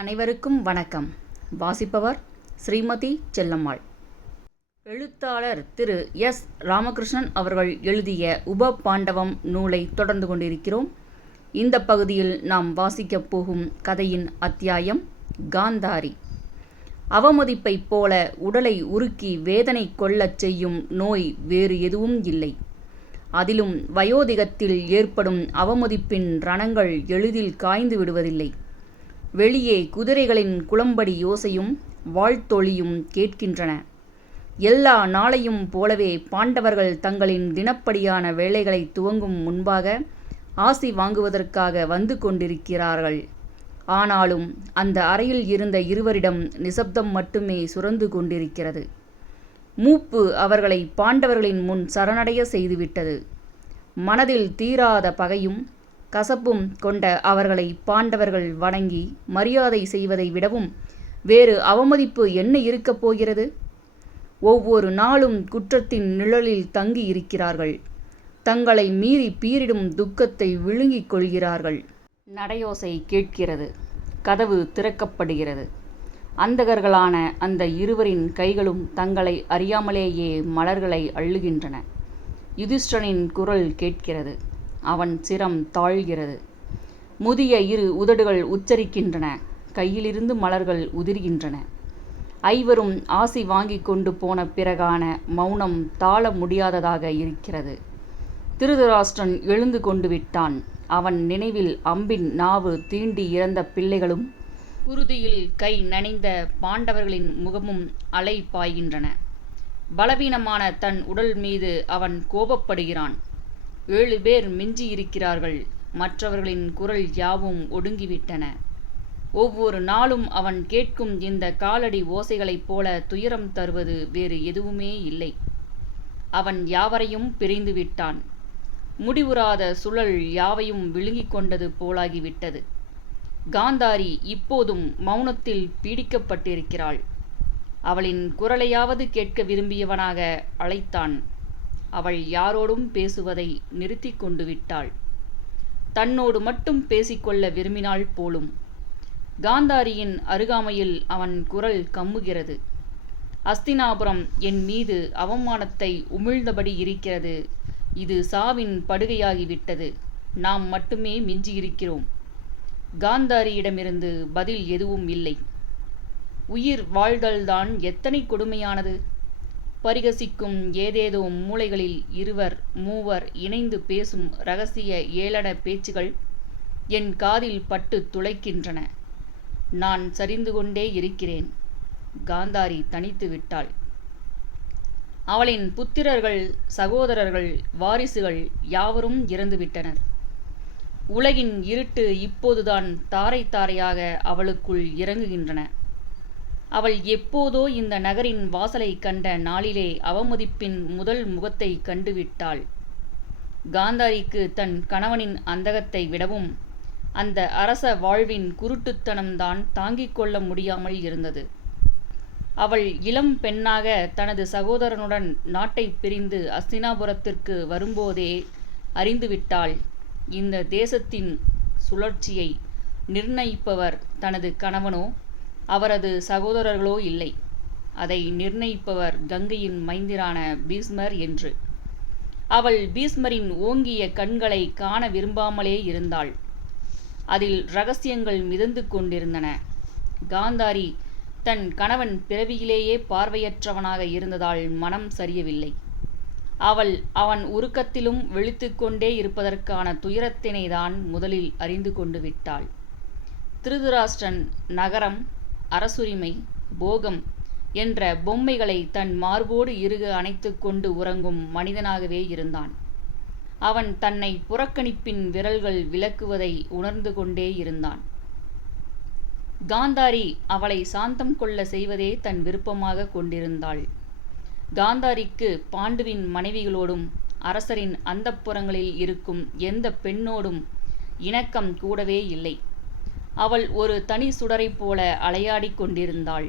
அனைவருக்கும் வணக்கம். வாசிப்பவர் ஸ்ரீமதி செல்லம்மாள். எழுத்தாளர் திரு எஸ். ராமகிருஷ்ணன் அவர்கள் எழுதிய உப பாண்டவம் நூலை தொடர்ந்து கொண்டிருக்கிறோம். இந்த பகுதியில் நாம் வாசிக்கப் போகும் கதையின் அத்தியாயம் காந்தாரி. அவமதிப்பைப் போல உடலை உருக்கி வேதனை கொள்ளச் செய்யும் நோய் வேறு எதுவும் இல்லை. அதிலும் வயோதிகத்தில் ஏற்படும் அவமதிப்பின் ரணங்கள் எளிதில் காய்ந்து விடுவதில்லை. வெளியே குதிரைகளின் குளம்படி யோசையும் வாழ்த்தொழியும் கேட்கின்றன. எல்லா நாளையும் போலவே பாண்டவர்கள் தங்களின் தினப்படியான வேலைகளை துவங்கும் முன்பாக ஆசி வாங்குவதற்காக வந்து கொண்டிருக்கிறார்கள். ஆனாலும் அந்த அறையில் இருந்த இருவரிடம் நிசப்தம் மட்டுமே சுரந்து கொண்டிருக்கிறது. மூப்பு அவர்களை பாண்டவர்களின் முன் சரணடைய செய்துவிட்டது. மனதில் தீராத பகையும் கசப்பும் கொண்ட அவர்களை பாண்டவர்கள் வணங்கி மரியாதை செய்வதை விடவும் வேறு அவமதிப்பு என்ன இருக்கப் போகிறது? ஒவ்வொரு நாளும் குற்றத்தின் நிழலில் தங்கி இருக்கிறார்கள். தங்களை மீறி பீரிடும் துக்கத்தை விழுங்கிக் கொள்கிறார்கள். நடையோசை கேட்கிறது. கதவு திறக்கப்படுகிறது. அந்தகர்களான அந்த இருவரின் கைகளும் தங்களை அறியாமலேயே மலர்களை அள்ளுகின்றன. யுதிஷ்டனின் குரல் கேட்கிறது. அவன் சிரம் தாழ்கிறது. முதிய இரு உதடுகள் உச்சரிக்கின்றன. கையிலிருந்து மலர்கள் உதிர்கின்றன. ஐவரும் ஆசி வாங்கி கொண்டு போன பிறகான மௌனம் தாழ முடியாததாக இருக்கிறது. திருதராஷ்டிரன் எழுந்து கொண்டு விட்டான். அவன் நினைவில் அம்பின் நாவு தீண்டி இறந்த பிள்ளைகளும் குருதியில் கை நனைந்த பாண்டவர்களின் முகமும் அலை பாய்கின்றன. பலவீனமான தன் உடல் மீது அவன் கோபப்படுகிறான். ஏழு பேர் மிஞ்சி இருக்கிறார்கள் மற்றவர்களின் குரல் யாவும் ஒடுங்கிவிட்டன. ஒவ்வொரு நாளும் அவன் கேட்கும் இந்த காலடி ஓசைகளைப் போல துயரம் தருவது வேறு எதுவுமே இல்லை. அவன் யாவரையும் பிரிந்து விட்டான் முடிவுறாத சுழல் யாவையும் விழுங்கிக் கொண்டது போலாகிவிட்டது. காந்தாரி இப்போதும் மௌனத்தில் பீடிக்கப்பட்டிருக்கிறாள். அவளின் குரலையாவது கேட்க விரும்பியவனாக அழைத்தான். அவள் யாரோடும் பேசுவதை நிறுத்தி கொண்டு விட்டாள். தன்னோடு மட்டும் பேசிக்கொள்ள விரும்பினாள் போலும். காந்தாரியின் அருகாமையில் அவன் குரல் கம்முகிறது. அஸ்தினாபுரம் என் மீது அவமானத்தை உமிழ்ந்தபடி இருக்கிறது. இது சாவின் படுகையாகிவிட்டது. நாம் மட்டுமே மிஞ்சியிருக்கிறோம். காந்தாரியிடமிருந்து பதில் எதுவும் இல்லை. உயிர் வாழ்தல்தான் எத்தனை கொடுமையானது. பரிகசிக்கும் ஏதேதோ மூளைகளில் இருவர் மூவர் இணைந்து பேசும் ரகசிய ஏளன பேச்சுகள் என் காதில் பட்டு துளைக்கின்றன. நான் சரிந்து கொண்டே இருக்கிறேன். காந்தாரி தனித்து விட்டாள். அவளின் புத்திரர்கள் சகோதரர்கள் வாரிசுகள் யாவரும் இறந்துவிட்டனர் உலகின் இருட்டு இப்போதுதான் தாரை தாரையாக அவளுக்குள் இறங்குகின்றன. அவள் எப்போதோ இந்த நகரின் வாசலை கண்ட நாளிலே அவமதிப்பின் முதல் முகத்தை கண்டுவிட்டாள். காந்தாரிக்கு தன் கணவனின் அந்தகத்தை விடவும் அந்த அரச வாழ்வின் குருட்டுத்தனம்தான் தாங்கிக் கொள்ள முடியாமல் இருந்தது. அவள் இளம் பெண்ணாக தனது சகோதரனுடன் நாட்டை பிரிந்து அஸ்தினாபுரத்திற்கு வரும்போதே அறிந்துவிட்டாள். இந்த தேசத்தின் சுழற்சியை நிர்ணயிப்பவர் தனது கணவனோ? அவரது சகோதரர்களோ இல்லை. அதை நிர்ணயிப்பவர் கங்கையின் மைந்திரான பீஸ்மர் என்று. அவள் பீஸ்மரின் ஓங்கிய கண்களை காண விரும்பாமலே இருந்தாள். அதில் ரகசியங்கள் மிதந்து கொண்டிருந்தன. காந்தாரி தன் கணவன் பிறவியிலேயே பார்வையற்றவனாக இருந்ததால் மனம் சரியவில்லை. அவள் அவன் உருக்கத்திலும் விழித்து கொண்டே இருப்பதற்கான துயரத்தினை தான் முதலில் அறிந்து கொண்டு விட்டாள். திருதராஷ்டிரன் நகரம் அரசுரிமை போகம் என்ற பொம்மைகளை தன் மார்போடு இறுக அணைத்து கொண்டு உறங்கும் மனிதனாகவே இருந்தான். அவன் தன்னை புறக்கணிப்பின் விரல்கள் விளக்குவதை உணர்ந்து கொண்டே இருந்தான். காந்தாரி அவளை சாந்தம் கொள்ள செய்வதே தன் விருப்பமாக கொண்டிருந்தாள். காந்தாரிக்கு பாண்டுவின் மனைவிகளோடும் அரசரின் அந்தப்புறங்களில் இருக்கும் எந்த பெண்ணோடும் இணக்கம் கூடவே இல்லை. அவள் ஒரு தனி சுடரைப் போல அலையாடிக் கொண்டிருந்தாள்.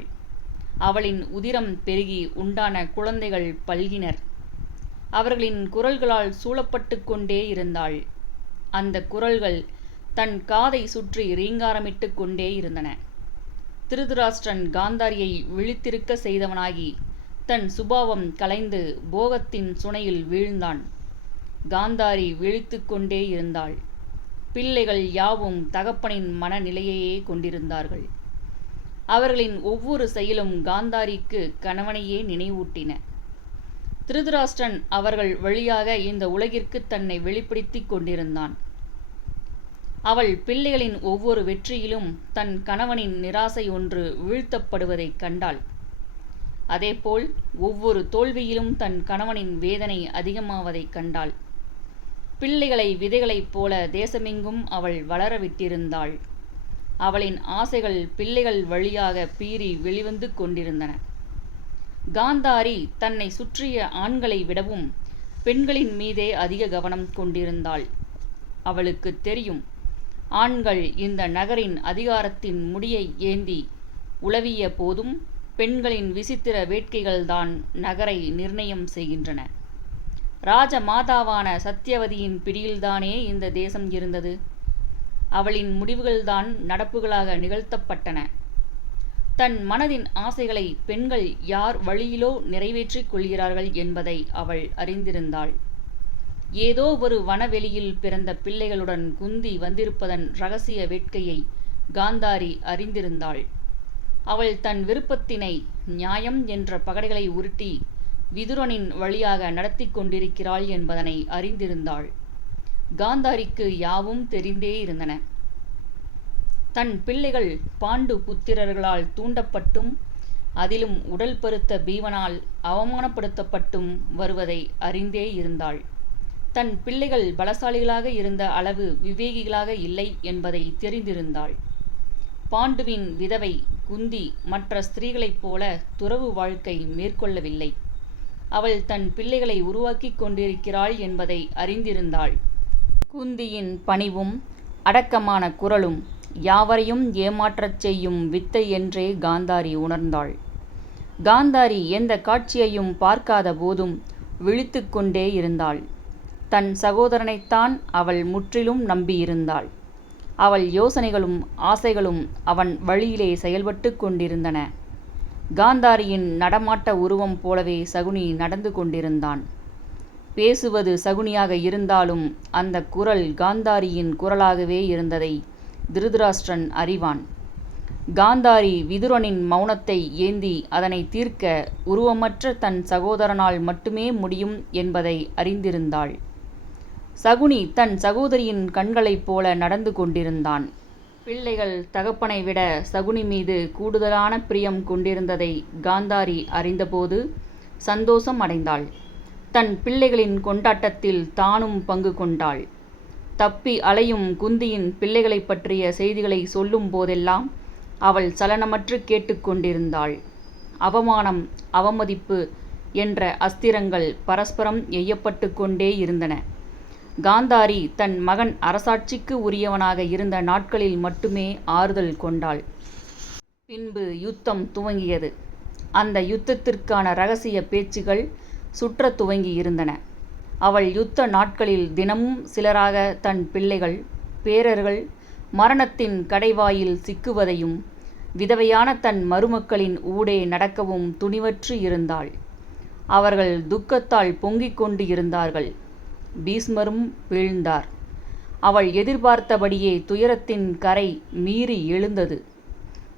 அவளின் உதிரம் பெருகி உண்டான குழந்தைகள் பல்கினர். அவர்களின் குரல்களால் சூழப்பட்டு கொண்டே இருந்தாள். அந்த குரல்கள் தன் காதை சுற்றி ரீங்காரமிட்டு கொண்டே இருந்தன. திருதராஷ்டிரன் காந்தாரியை விழித்திருக்க செய்தவனாகி தன் சுபாவம் கலைந்து போகத்தின் சுனையில் வீழ்ந்தான். காந்தாரி விழித்து கொண்டே இருந்தாள். பிள்ளைகள் யாவும் தகப்பனின் மனநிலையையே கொண்டிருந்தார்கள். அவர்களின் ஒவ்வொரு செயலும் காந்தாரிக்கு கணவனையே நினைவூட்டின. திருதராஷ்டிரன் அவர்கள் வழியாக இந்த உலகிற்கு தன்னை வெளிப்படுத்திக் கொண்டிருந்தான். அவள் பிள்ளைகளின் ஒவ்வொரு வெற்றியிலும் தன் கணவனின் நிராசை ஒன்று வீழ்த்தப்படுவதைக் கண்டாள். அதேபோல் ஒவ்வொரு தோல்வியிலும் தன் கணவனின் வேதனை அதிகமாவதைக் கண்டாள். பிள்ளைகளை விதைகளைப் போல தேசமெங்கும் அவள் வளர விட்டிருந்தாள் அவளின் ஆசைகள் பிள்ளைகள் வழியாக பீறி வெளிவந்து கொண்டிருந்தன. காந்தாரி தன்னை சுற்றிய ஆண்களை விடவும் பெண்களின் மீதே அதிக கவனம் கொண்டிருந்தாள். அவளுக்கு தெரியும் ஆண்கள் இந்த நகரின் அதிகாரத்தின் முடியை ஏந்தி உளவிய போதும் பெண்களின் விசித்திர வேட்கைகள்தான் நகரை நிர்ணயம் செய்கின்றன. ராஜ மாதாவான சத்தியவதியின் பிடியில்தானே இந்த தேசம் இருந்தது. அவளின் முடிவுகள்தான் நடப்புகளாக நிகழ்த்தப்பட்டன. தன் மனதின் ஆசைகளை பெண்கள் யார் வழியிலோ நிறைவேற்றிக் கொள்கிறார்கள் என்பதை அவள் அறிந்திருந்தாள். ஏதோ ஒரு வனவெளியில் பிறந்த பிள்ளைகளுடன் குந்தி வந்திருப்பதன் ரகசிய வேட்கையை காந்தாரி அறிந்திருந்தாள். அவள் தன் விருப்பத்தினை நியாயம் என்ற பகடைகளை உருட்டி விதுரனின் வழியாக நடத்தி கொண்டிருக்கிறாள் என்பதனை அறிந்திருந்தாள். காந்தாரிக்கு யாவும் தெரிந்தே இருந்தன. தன் பிள்ளைகள் பாண்டு புத்திரர்களால் தூண்டப்பட்டும் அதிலும் உடல் பருத்த பீவனால் அவமானப்படுத்தப்பட்டும் வருவதை அறிந்தே இருந்தாள். தன் பிள்ளைகள் பலசாலிகளாக இருந்த அளவு விவேகிகளாக இல்லை என்பதை தெரிந்திருந்தாள். பாண்டுவின் விதவை குந்தி மற்ற ஸ்திரீகளைப் போல துறவு வாழ்க்கை மேற்கொள்ளவில்லை. அவள் தன் பிள்ளைகளை உருவாக்கிக் கொண்டிருக்கிறாள் என்பதை அறிந்திருந்தாள். குந்தியின் பணிவும் அடக்கமான குரலும் யாவரையும் ஏமாற்றச் செய்யும் வித்தை என்றே காந்தாரி உணர்ந்தாள். காந்தாரி எந்த காட்சியையும் பார்க்காத போதும் விழித்து கொண்டே இருந்தாள். தன் சகோதரனைத்தான் அவள் முற்றிலும் நம்பியிருந்தாள். அவள் யோசனைகளும் ஆசைகளும் அவன் வழியிலே செயல்பட்டு கொண்டிருந்தன. காந்தாரியின் நடமாட்ட உருவம் போலவே சகுனி நடந்து கொண்டிருந்தான். பேசுவது சகுனியாக இருந்தாலும் அந்த குரல் காந்தாரியின் குரலாகவே இருந்ததை திருதராஷ்டிரன் அறிவான். காந்தாரி விதுரனின் மௌனத்தை ஏந்தி அதனை தீர்க்க உருவமற்ற தன் சகோதரனால் மட்டுமே முடியும் என்பதை அறிந்திருந்தாள். சகுனி தன் சகோதரியின் கண்களைப் போல நடந்து கொண்டிருந்தான். பிள்ளைகள் தகப்பனை விட சகுனி மீது கூடுதலான பிரியம் கொண்டிருந்ததை காந்தாரி அறிந்தபோது சந்தோஷம் அடைந்தாள். தன் பிள்ளைகளின் கொண்டாட்டத்தில் தானும் பங்கு கொண்டாள். தப்பி அலையும் குந்தியின் பிள்ளைகளைப் பற்றிய செய்திகளை சொல்லும் போதெல்லாம் அவள் சலனமற்று கேட்டுக்கொண்டிருந்தாள் அவமானம் அவமதிப்பு என்ற அஸ்திரங்கள் பரஸ்பரம் எய்யப்பட்டு கொண்டே இருந்தன. காந்தாரி தன் மகன் அரசாட்சிக்கு உரியவனாக இருந்த நாட்களில் மட்டுமே ஆறுதல் கொண்டாள் பின்பு யுத்தம் துவங்கியது அந்த யுத்தத்திற்கான ரகசிய பேச்சுகள் சுற்றத் துவங்கியிருந்தன. அவள் யுத்த நாட்களில் தினமும் சிலராக தன் பிள்ளைகள், பேரர்கள் மரணத்தின் கடைவாயில் சிக்குவதையும் விதவையான தன் மருமக்களின் ஊடே நடக்கவும் துணிவற்று இருந்தாள். அவர்கள் துக்கத்தால் பொங்கிக் கொண்டு இருந்தார்கள். பீஸ்மரும் வீழ்ந்தார். அவள் எதிர்பார்த்தபடியே துயரத்தின் கரை மீறி எழுந்தது.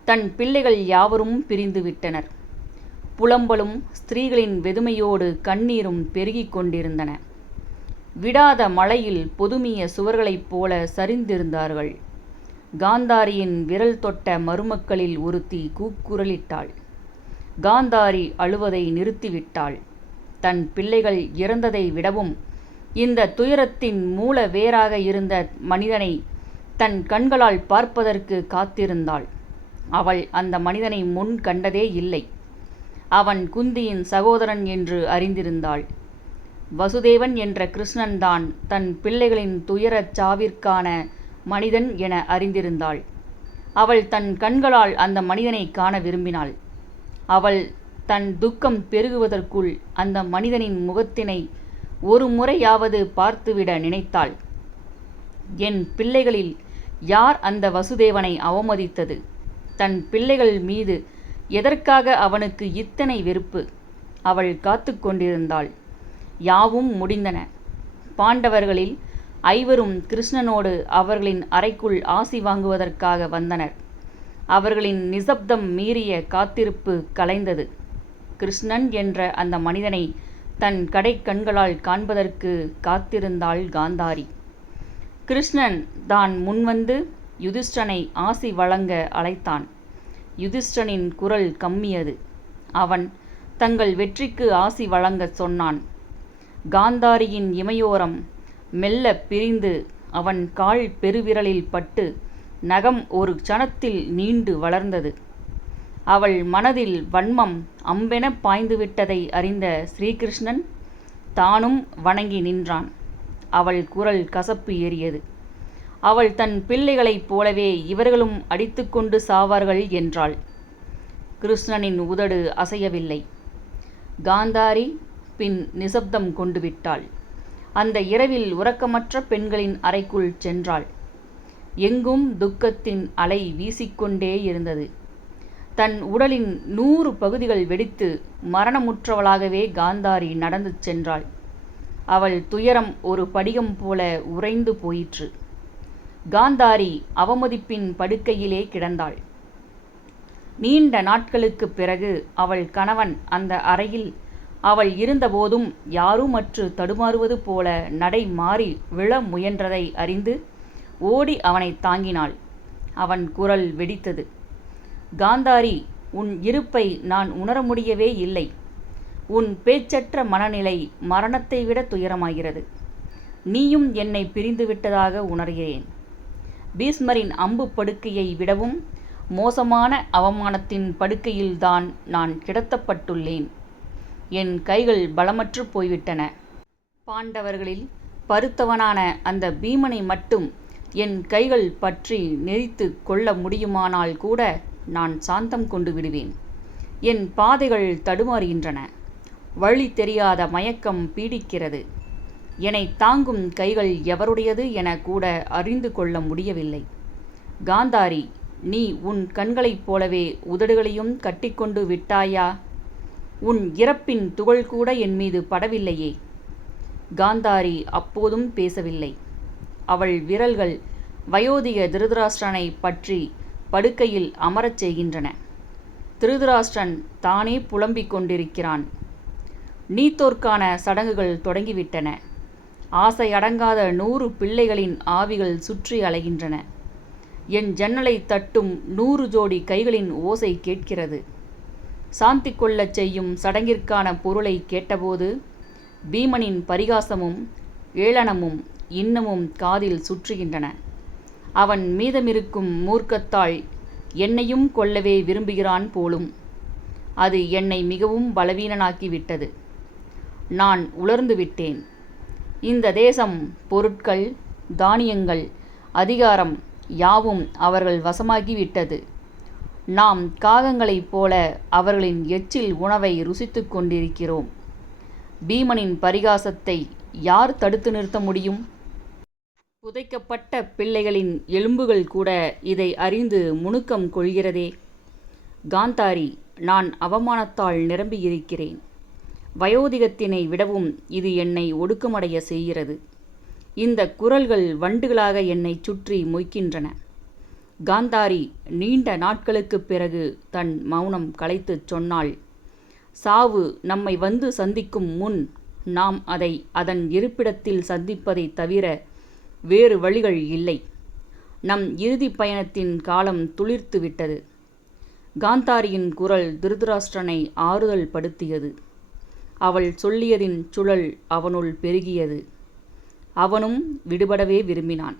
தன் பிள்ளைகள் யாவரும் பிரிந்துவிட்டனர். புலம்பலும் ஸ்திரீகளின் வெதுமையோடு கண்ணீரும் பெருகிக் கொண்டிருந்தன. விடாத மழையில் பொதுமிய சுவர்களைப் போல சரிந்திருந்தார்கள். காந்தாரியின் விரல் தொட்ட மருமக்களில் ஒருத்தி கூக்குரலிட்டாள். காந்தாரி அழுவதை நிறுத்திவிட்டாள். தன் பிள்ளைகள் இறந்ததை விடவும் இந்த துயரத்தின் மூல வேராக இருந்த மனிதனை தன் கண்களால் பார்ப்பதற்கு காத்திருந்தாள். அவள் அந்த மனிதனை முன் கண்டதே இல்லை. அவன் குந்தியின் சகோதரன் என்று அறிந்திருந்தாள். வசுதேவன் என்ற கிருஷ்ணன்தான் தன் பிள்ளைகளின் துயரச் சாவிற்கான மனிதன் என அறிந்திருந்தாள். அவள் தன் கண்களால் அந்த மனிதனை காண விரும்பினாள். அவள் தன் துக்கம் பெருகுவதற்குள் அந்த மனிதனின் முகத்தினை ஒரு முறையாவது பார்த்துவிட நினைத்தாள். என் பிள்ளைகளில் யார் அந்த வசுதேவனை அவமதித்தது? தன் பிள்ளைகள் மீது எதற்காக அவனுக்கு இத்தனை வெறுப்பு? அவள் காத்து கொண்டிருந்தாள். யாவும் முடிந்தன. பாண்டவர்களில் ஐவரும் கிருஷ்ணனோடு அவர்களின் அறைக்குள் ஆசி வாங்குவதற்காக வந்தனர். அவர்களின் நிசப்தம் மீறிய காத்திருப்பு கலைந்தது. கிருஷ்ணன் என்ற அந்த மனிதனை தன் கடை கண்களால் காண்பதற்கு காத்திருந்தாள் காந்தாரி. கிருஷ்ணன் தான் முன்வந்து யுதிஷ்டனை ஆசி வழங்க அழைத்தான். யுதிஷ்டனின் குரல் கம்மியது. அவன் தங்கள் வெற்றிக்கு ஆசி வழங்கச் சொன்னான். காந்தாரியின் இமையோரம் மெல்ல பிரிந்து அவன் கால் பெருவிரலில் பட்டு நகம் ஒரு க்ஷணத்தில் நீண்டு வளர்ந்தது. அவள் மனதில் வன்மம் அம்பென பாய்ந்துவிட்டதை அறிந்த ஸ்ரீகிருஷ்ணன் தானும் வணங்கி நின்றான். அவள் குரல் கசப்பு ஏறியது. அவள் தன் பிள்ளைகளைப் போலவே இவர்களும் அடித்துக்கொண்டு சாவார்கள் என்றாள். கிருஷ்ணனின் உதடு அசையவில்லை. காந்தாரி பின் நிசப்தம் கொண்டு விட்டாள் அந்த இரவில் உறக்கமற்ற பெண்களின் அறைக்குள் சென்றாள். எங்கும் துக்கத்தின் அலை வீசிக்கொண்டே இருந்தது. தன் உடலின் நூறு பகுதிகள் வெடித்து மரணமுற்றவளாகவே காந்தாரி நடந்து சென்றாள். அவள் துயரம் ஒரு படிகம் போல உறைந்து போயிற்று. காந்தாரி அவமதிப்பின் படுக்கையிலே கிடந்தாள். நீண்ட நாட்களுக்குப் பிறகு அவள் கணவன் அந்த அறையில் அவள் இருந்தபோதும் யாருமற்று தடுமாறுவது போல நடை மாறி விழ முயன்றதை அறிந்து ஓடி அவனைத் தாங்கினாள். அவன் குரல் வெடித்தது. காந்தாரி உன் இருப்பை நான் உணர முடியவே இல்லை. உன் பேச்சற்ற மனநிலை மரணத்தை விட துயரமாகிறது. நீயும் என்னை பிரிந்துவிட்டதாக உணர்கிறேன். பீஸ்மரின் அம்பு படுக்கையை விடவும் மோசமான அவமானத்தின் படுக்கையில்தான் நான் கிடத்தப்பட்டுள்ளேன். என் கைகள் பலமற்று போய்விட்டன. பாண்டவர்களில் பருத்தவனான அந்த பீமனை மட்டும் என் கைகள் பற்றி நெறித்து கொள்ள முடியுமானால் கூட நான் சாந்தம் கொண்டு விடுவேன். என் பாதைகள் தடுமாறுகின்றன. வழி தெரியாத மயக்கம் பீடிக்கிறது. என்னை தாங்கும் கைகள் எவருடையது என கூட அறிந்து கொள்ள முடியவில்லை. காந்தாரி நீ உன் கண்களைப் போலவே உதடுகளையும் கட்டிக்கொண்டு விட்டாயா? உன் இறப்பின் துகள் கூட என் மீது படவில்லையே. காந்தாரி அப்போதும் பேசவில்லை. அவள் விரல்கள் வயோதிக திருதராஷ்டிரனை பற்றி படுக்கையில் அமரச் செய்கின்றன. திருதராஷ்டிரன் தானே புலம்பிக் கொண்டிருக்கிறான். நீத்தோர்க்கான சடங்குகள் தொடங்கிவிட்டன. ஆசை அடங்காத நூறு பிள்ளைகளின் ஆவிகள் சுற்றி அலைகின்றன. என் ஜன்னலை தட்டும் நூறு ஜோடி கைகளின் ஓசை கேட்கிறது. சாந்தி கொள்ளச் செய்யும் சடங்கிற்கான பொருளை கேட்டபோது பீமனின் பரிகாசமும் ஏளனமும் இன்னமும் காதில் சுற்றுகின்றன. அவன் மீதமிருக்கும் மூர்க்கத்தாள் என்னையும் கொல்லவே விரும்புகிறான் போலும். அது என்னை மிகவும் பலவீனனாக்கிவிட்டது. நான் உலர்ந்து விட்டேன். இந்த தேசம் பொருட்கள் தானியங்கள் அதிகாரம் யாவும் அவர்கள் வசமாகிவிட்டது நாம் காகங்களைப் போல அவர்களின் எச்சில் உணவை ருசித்து கொண்டிருக்கிறோம். பீமனின் பரிகாசத்தை யார் தடுத்து நிறுத்த முடியும்? புதைக்கப்பட்ட பிள்ளைகளின் எலும்புகள் கூட இதை அறிந்து முணுக்கம் கொள்கிறதே. காந்தாரி நான் அவமானத்தால் நிரம்பியிருக்கிறேன். வயோதிகத்தினை விடவும் இது என்னை ஒடுக்கமடைய செய்கிறது. இந்த குரல்கள் வண்டுகளாக என்னை சுற்றி மொய்க்கின்றன. காந்தாரி நீண்ட நாட்களுக்குப் பிறகு தன் மௌனம் கலைத்துச் சொன்னாள் சாவு நம்மை வந்து சந்திக்கும் முன் நாம் அதை அதன் இருப்பிடத்தில் சந்திப்பதைத் தவிர வேறு வழிகள் இல்லை. நம் இறுதி பயணத்தின் காலம் துளிர்த்து விட்டது. காந்தாரியின் குரல் திருதராஷ்டிரனை ஆறுதல் படுத்தியது. அவள் சொல்லியதின் சுழல் அவனுள் பெருகியது. அவனும் விடுபடவே விரும்பினான்.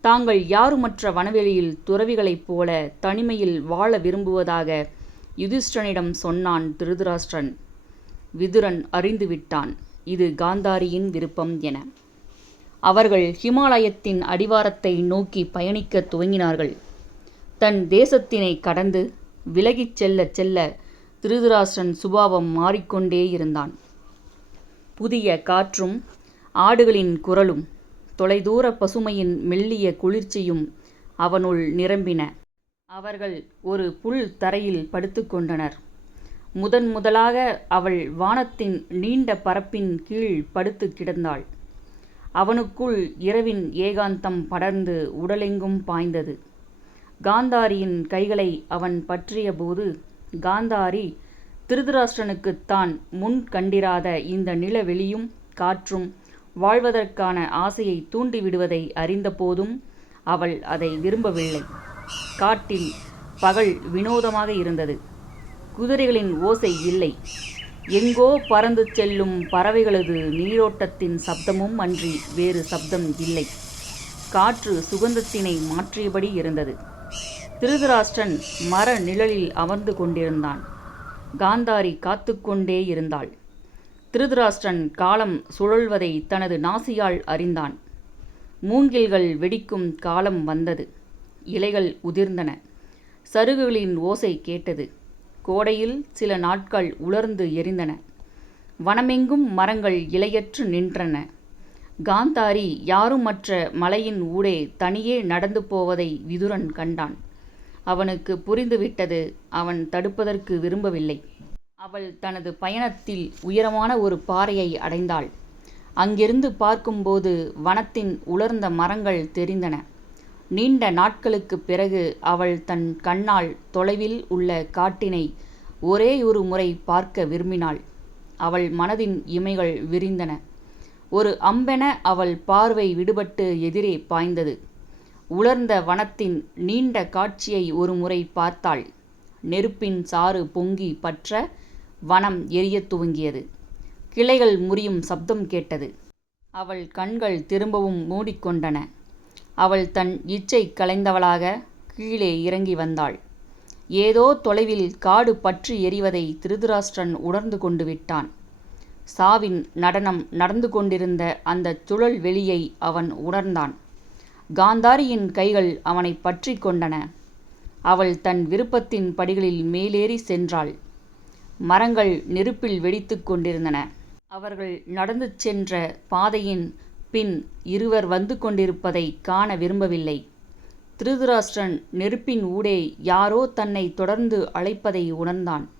தாங்கள் யாருமற்ற வனவெளியில் துறவிகளைப் போல தனிமையில் வாழ விரும்புவதாக யுதிஷ்டனிடம் சொன்னான் திருதராஷ்டிரன். விதுரன் அறிந்துவிட்டான் இது காந்தாரியின் விருப்பம் என. அவர்கள் ஹிமாலயத்தின் அடிவாரத்தை நோக்கி பயணிக்கத் துவங்கினார்கள் தன் தேசத்தினை கடந்து விலகிச் செல்ல செல்ல திருதராஷ்டிரன் சுபாவம் மாறிக்கொண்டே இருந்தான் புதிய காற்றும் ஆடுகளின் குரலும் தொலைதூர பசுமையின் மெல்லிய குளிர்ச்சியும் அவனுள் நிரம்பின அவர்கள் ஒரு புல் தரையில் படுத்துக்கொண்டனர். முதன் முதலாக அவள் வானத்தின் நீண்ட பரப்பின் கீழ் படுத்து கிடந்தாள். அவனுக்குள் இரவின் ஏகாந்தம் படர்ந்து உடலெங்கும் பாய்ந்தது. காந்தாரியின் கைகளை அவன் பற்றியபோது காந்தாரி திருதராஷ்டிரனுக்குத்தான் முன் கண்டிராத இந்த நிலவெளியும் காற்றும் வாழ்வதற்கான ஆசையை தூண்டிவிடுவதை அறிந்தபோதும் அவள் அதை விரும்பவில்லை. காட்டில் பகல் வினோதமாக இருந்தது. குதிரைகளின் ஓசை இல்லை. எங்கோ பறந்து செல்லும் பறவைகளது நீரோட்டத்தின் சப்தமும் அன்றி வேறு சப்தம் இல்லை. காற்று சுகந்தத்தினை மாற்றியபடி இருந்தது. திருதராஷ்டிரன் மர நிழலில் அமர்ந்து கொண்டிருந்தான். காந்தாரி காத்துக்கொண்டே இருந்தாள். திருதராஷ்டிரன் காலம் சுழல்வதை தனது நாசியால் அறிந்தான். மூங்கில்கள் வெடிக்கும் காலம் வந்தது. இலைகள் உதிர்ந்தன. சருகுகளின் ஓசை கேட்டது. கோடையில் சில நாட்கள் உலர்ந்து எரிந்தன. வனமெங்கும் மரங்கள் இலையற்று நின்றன. காந்தாரி யாருமற்ற மலையின் ஊடே தனியே நடந்து போவதை விதுரன் கண்டான். அவனுக்கு புரிந்துவிட்டது அவன் தடுப்பதற்கு விரும்பவில்லை. அவள் தனது பயணத்தில் உயரமான ஒரு பாறையை அடைந்தாள். அங்கிருந்து பார்க்கும்போது வனத்தின் உலர்ந்த மரங்கள் தெரிந்தன. நீண்ட நாட்களுக்குப் பிறகு அவள் தன் கண்ணால் தொலைவில் உள்ள காட்டினை ஒரேயொரு முறை பார்க்க விரும்பினாள். அவள் மனதின் இமைகள் விரிந்தன. ஒரு அம்பென அவள் பார்வை விடுபட்டு எதிரே பாய்ந்தது. உலர்ந்த வனத்தின் நீண்ட காட்சியை ஒருமுறை பார்த்தாள். நெருப்பின் சாறு பொங்கி பற்ற வனம் எரியத் துவங்கியது. கிளைகள் முறியும் சப்தம் கேட்டது. அவள் கண்கள் திரும்பவும் மூடிக்கொண்டன. அவள் தன் இச்சை கலைந்தவளாக கீழே இறங்கி வந்தாள். ஏதோ தொலைவில் காடு பற்றி எரிவதை திருதராஷ்டிரன் உணர்ந்து கொண்டு விட்டான் சாவின் நடனம் நடந்து கொண்டிருந்த அந்தச் சுழல் வெளியை அவன் உணர்ந்தான். காந்தாரியின் கைகள் அவனை பற்றி கொண்டன. அவள் தன் விருப்பத்தின் படிகளில் மேலேறிச் சென்றாள். மரங்கள் நெருப்பில் வெடித்து கொண்டிருந்தன. அவர்கள் நடந்து சென்ற பாதையின் பின் இருவர் வந்து கொண்டிருப்பதைக் காண விரும்பவில்லை. திருதராஷ்டிரன் நெருப்பின் ஊடே யாரோ தன்னை தொடர்ந்து அழைப்பதை உணர்ந்தான்.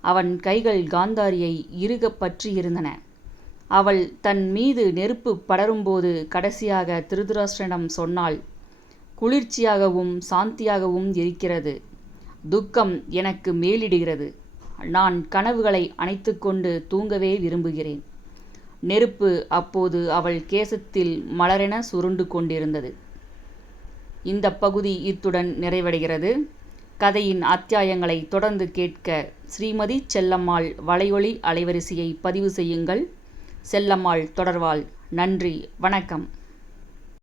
அவன் கைகள் காந்தாரியை இறுகப் பற்றியிருந்தன. அவள் தன் மீது நெருப்பு படரும்போது கடைசியாக திருதராஷ்டிரனிடம் சொன்னாள் குளிர்ச்சியாகவும் சாந்தியாகவும் இருக்கிறது. துக்கம் எனக்கு மேலிடுகிறது. நான் கனவுகளை அணைத்துக்கொண்டு தூங்கவே விரும்புகிறேன். நெருப்பு அப்போது அவள் கேசத்தில் மலரென சுருண்டு கொண்டிருந்தது. இந்த பகுதி இத்துடன் நிறைவடைகிறது. கதையின் அத்தியாயங்களைத் தொடர்ந்து கேட்க ஸ்ரீமதி செல்லம்மாள் வலையொலி அலைவரிசையை பதிவு செய்யுங்கள். செல்லம்மாள் தொடர்வாள். நன்றி வணக்கம்.